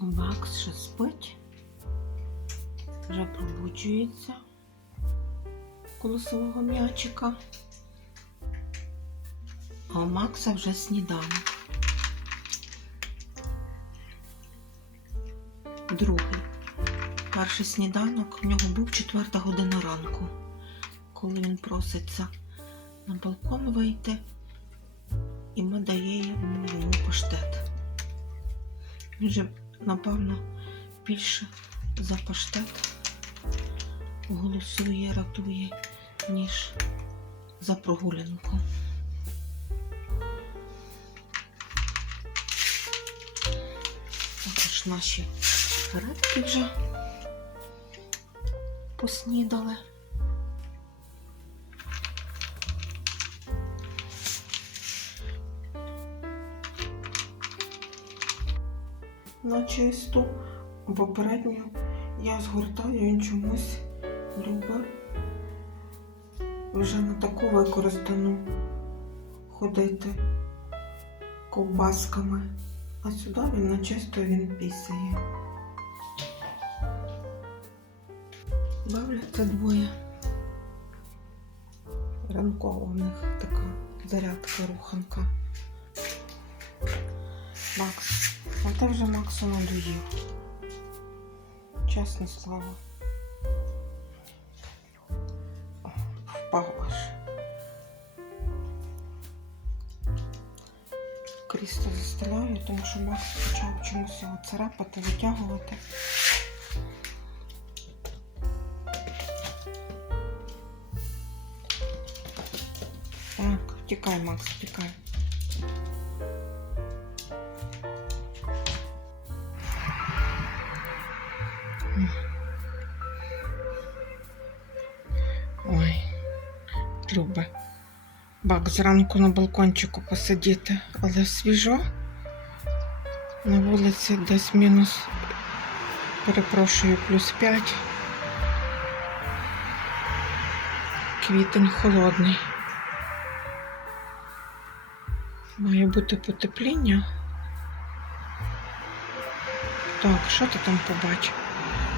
Бакс ще спить, вже пробуджується коло свого м'ячика. А у Макса вже сніданок. Другий. Перший сніданок в нього був четверта година ранку, коли він проситься на балкон вийти, і ми даємо йому паштет. Він же, напевно, більше за паштет голосує, ратує, ніж за прогулянку. Також наші передки вже поснідали. На чисту попередню я згортаю, він чомусь любить вже на таку використану ходити ковбасками. А сюди він на чисто він пісає. Бавляться двоє. Ранкова у них така зарядка, руханка. Макс, а ти вже Максу надоїв. Чесне слово. Впав аж. Крісло застеляю, тому що Макс почав чомусь його царапати, витягувати. Так, тікай, Макс, тікай. Любе. Бак зранку на балкончику посидіти, але свіжо. На вулиці десь мінус, перепрошую, плюс 5. Квітень холодний. Має бути потепління. Так, що ти там побачив?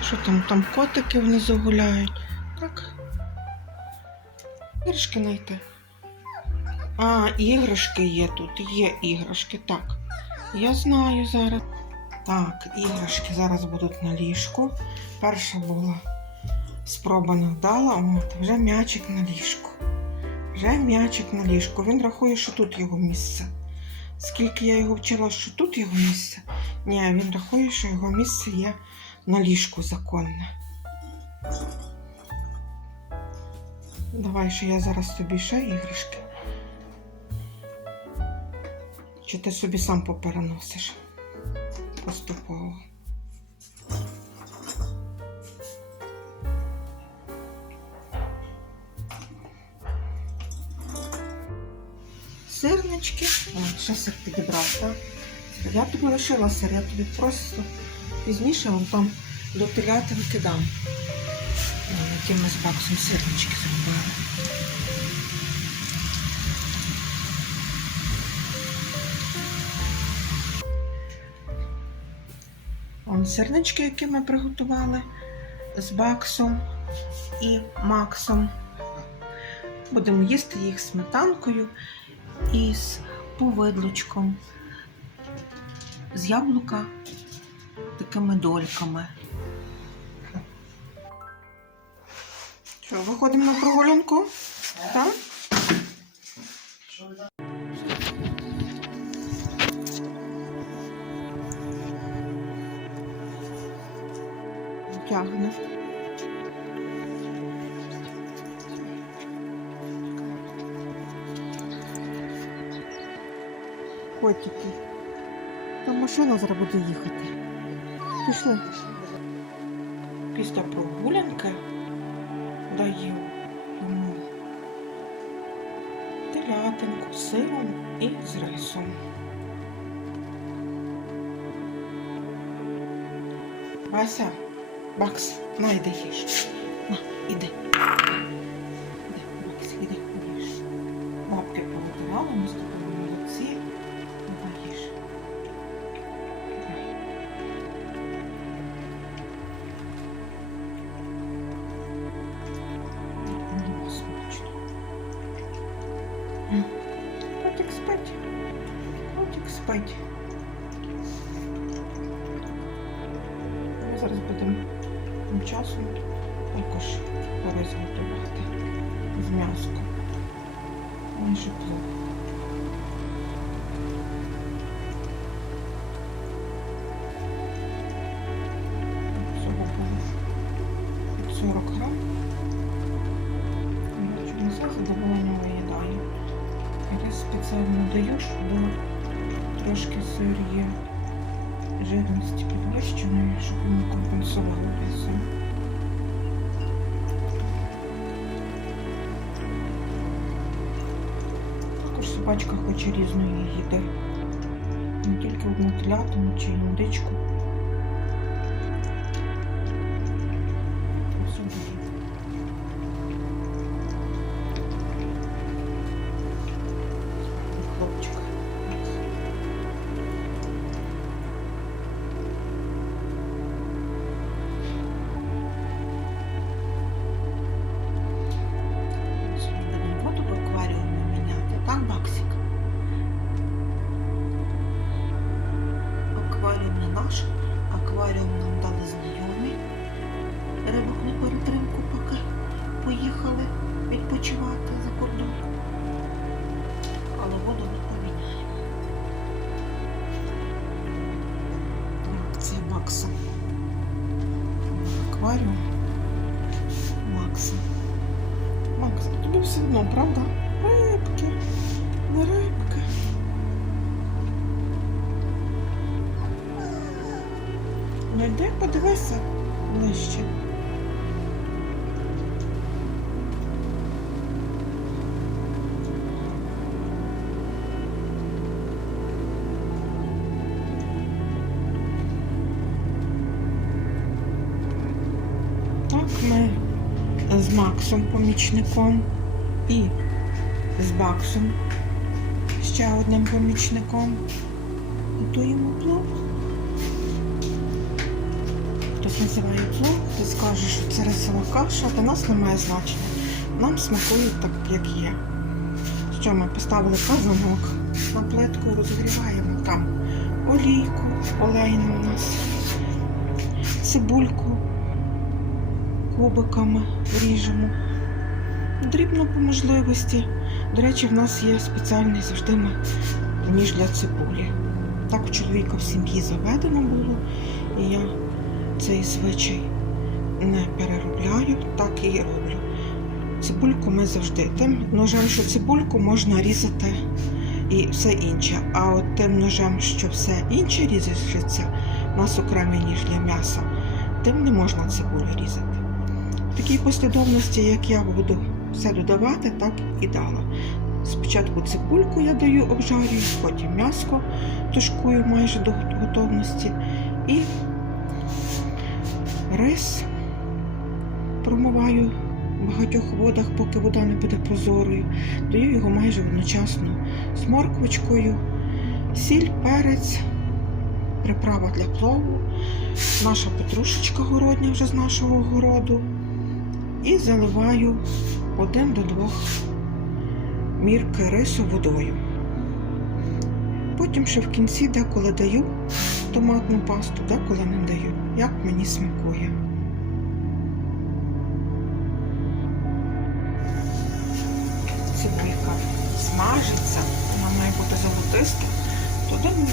Що там? Там котики внизу гуляють. Так. Іграшки знайти. А, іграшки є тут. Є іграшки. Так. Я знаю зараз. Так, іграшки зараз будуть на ліжку. Перша була спроба не вдала, от, вже м'ячик на ліжку. Вже м'ячик на ліжку. Він рахує, що тут його місце. Скільки я його вчила, що тут його місце. Ні, він рахує, що його місце є на ліжку законне. Давай, що я зараз тобі ще іграшки. Чи ти собі сам попереносиш поступово? Сирнички. О, ще сир підібрав, так? Я тобі лишила сир, я тобі просто пізніше вон там до телятинки дам. О, Які ми з баксом сирнички зробили. Вон сирнички, які ми приготували з баксом і максом. Будемо їсти їх сметанкою і з повидлочком, з яблука такими дольками. Що, виходимо на прогулянку? Так? Тягне. Котики. Там машина зараз буде їхати. Пішли. Після прогулянки даю йому телятинку сиром і з рисом. Вася, Бакс, на йди їж. На, іди. Іди, Бакс, іди, їж. Лапки повитирали, ми з тобою зараз будемо тим часом також рис готувати з м'яском. Майже плов. Всього було 40 грам. Я чому все задоволення виїдаю. Рис спеціально даю, щоб трошки сир є жирності підвищеної, щоб воно компенсувало рисом. Також собачка хоче різної їди. Не тільки одну телятину чи індичку. Акваріум. Макса. Макс, тобі все одно, правда? Рибки, не рибки. Ну йди, подивися ми з Максом помічником і з Баксом ще одним помічником готуємо плов. Хтось називає плов, хтось каже, що це рисова каша, для нас немає значення. Нам смакують так, як є. Що ми поставили казанок на плитку, розігріваємо там олійку, олейну у нас, цибульку кубиками ріжемо. Дрібно по можливості. До речі, в нас є спеціальний завжди ніж для цибулі. Так у чоловіка в сім'ї заведено було, і я цей звичай не переробляю, так і роблю. Цибульку ми завжди тим ножем, що цибульку можна різати і все інше. А от тим ножем, що все інше різається, у нас окремий ніж для м'яса, тим не можна цибулю різати. Такій послідовності, як я буду все додавати, так і дала. Спочатку цибульку я даю обжарюю, потім м'яско тушкую майже до готовності. І рис промиваю в багатьох водах, поки вода не буде прозорою. Даю його майже одночасно з морквочкою, сіль, перець, приправа для плову, наша петрушечка городня вже з нашого городу. І заливаю один до двох мірки рису водою. Потім ще в кінці деколи даю томатну пасту, деколи не даю, як мені смакує. Цибулька смажиться, вона має бути золотиста, туди ми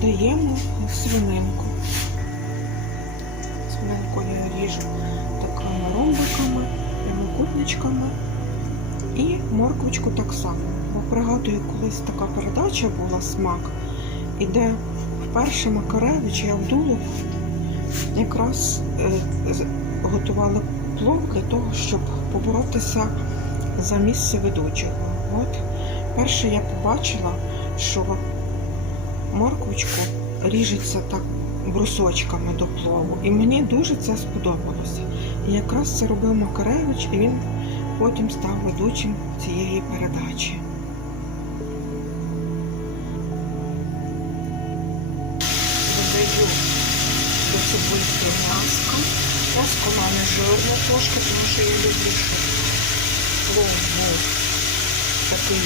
даємо свининку. Свининку я ріжу такими ромбиками, прямокутничками. І морквочку так само. Бо пригадую, колись така передача була смак, і де вперше Макаревич і Абдулов якраз е, готували плов для того, щоб поборотися за місце ведучого. От перше я побачила, що морквочку ріжеться так брусочками до плову. І мені дуже це сподобалося. І якраз це робив Макаревич, і він потім став ведучим цієї передачі. Додаю до цибульки м'яско. М'яско в мене жирне трошки, тому що я люблю, щоб плов був такий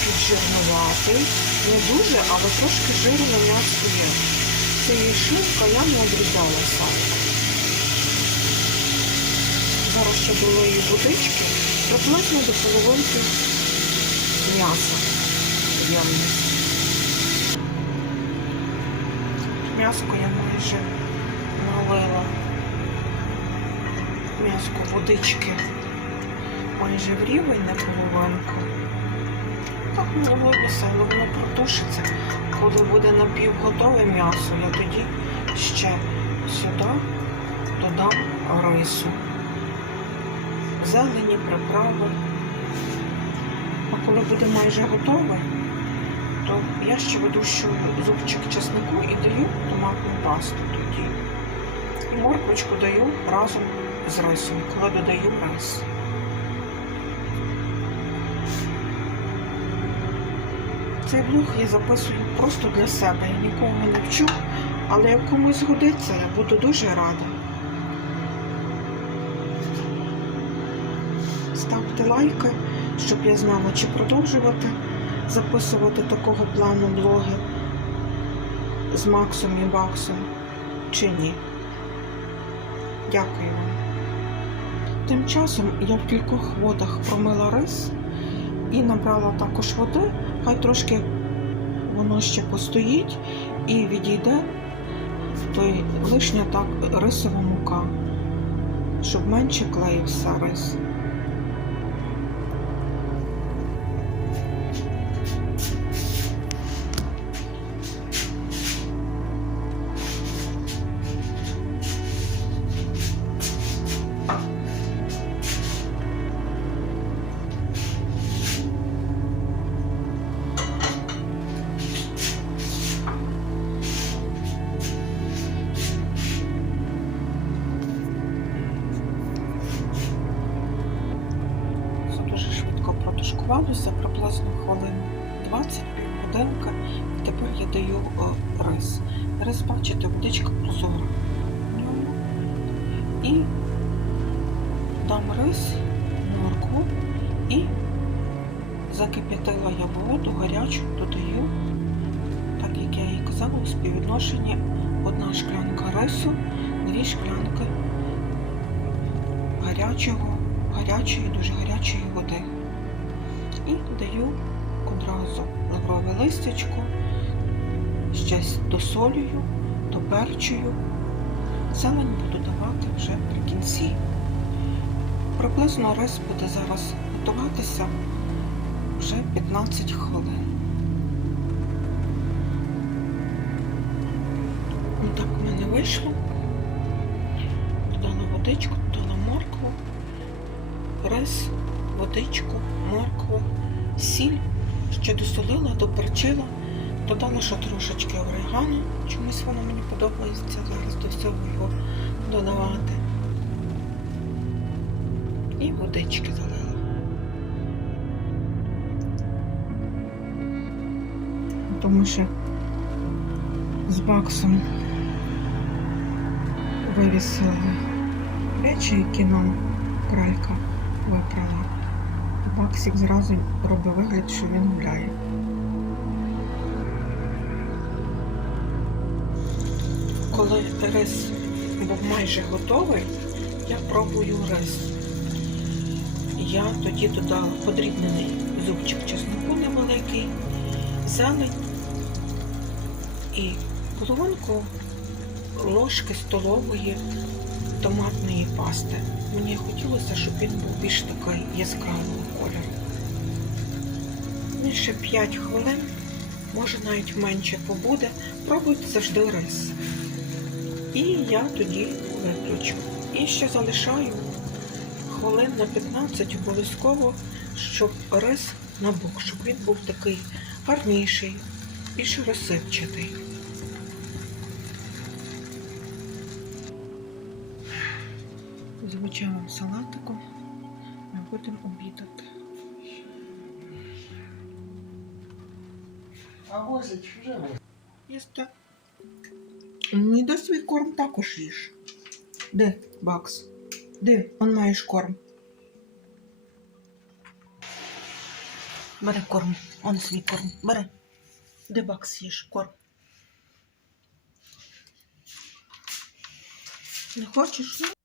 піджирнуватий. Не дуже, але трошки жиру на м'ясо є. Це є я не обрізала сам. Зараз ще долию водички, приблизно до половинки м'яса. М'яско я майже налила. М'яско водички майже в рівень на половинку. Так не вивіса, але воно протушиться. Коли буде напівготове м'ясо, я тоді ще сюди додам рису. Зелені, приправи. А коли буде майже готове, то я ще видущу зубчик чеснику і даю томатну пасту тоді. І морквочку даю разом з рисом, коли додаю рис. Цей блог я записую просто для себе. Я нікого не вчу, але як комусь згодиться, я буду дуже рада. Ставте лайки, щоб я знала, чи продовжувати записувати такого плану блоги з Максом і Баксом, чи ні. Дякую вам. Тим часом я в кількох водах промила рис і набрала також води, хай трошки воно ще постоїть і відійде той лишня так рисова мука, щоб менше клеївся рис. Протушкувалося, приблизно хвилин 20 півгодинка. І тепер я даю е, рис. Рис, бачите, водичка прозора. І дам рис, моркву і закип'ятила я воду, гарячу додаю, так як я і казала, у співвідношенні одна шклянка рису, дві шклянки гарячого гарячої, дуже гарячої води. І даю одразу лаврове листячко, ще досолюю, доперчую. Зелень буду давати вже при кінці. Приблизно рис буде зараз готуватися вже 15 хвилин. Ну так в мене вийшло. Додала водичку, додала моркву рис, водичку, моркву, сіль, ще досолила, доперчила, додала ще трошечки орегано, чомусь воно мені подобається зараз до всього його додавати. І водички залила. Тому що з баксом вивісили речі, які нам кралька випрала. Баксик зразу робить вигляд, що він гуляє. Коли рис був майже готовий, я пробую рис. Я тоді додала подрібнений зубчик чеснику невеликий, зелень і половинку ложки столової томатної пасти. Мені хотілося, щоб він був більш такий яскравого кольору. Ну, ще 5 хвилин, може навіть менше побуде. Пробуйте завжди рис. І я тоді виключу. І ще залишаю хвилин на 15 обов'язково, щоб рис набух, щоб він був такий гарніший, більш розсипчатий. Звичайним салатиком ми будемо обідати. А возить вже. Їсти. Мені де свій корм також їж. Де, Бакс? Де? Он маєш корм. Бери корм. Он свій корм. Бери. Де бакс їж корм? Не хочеш?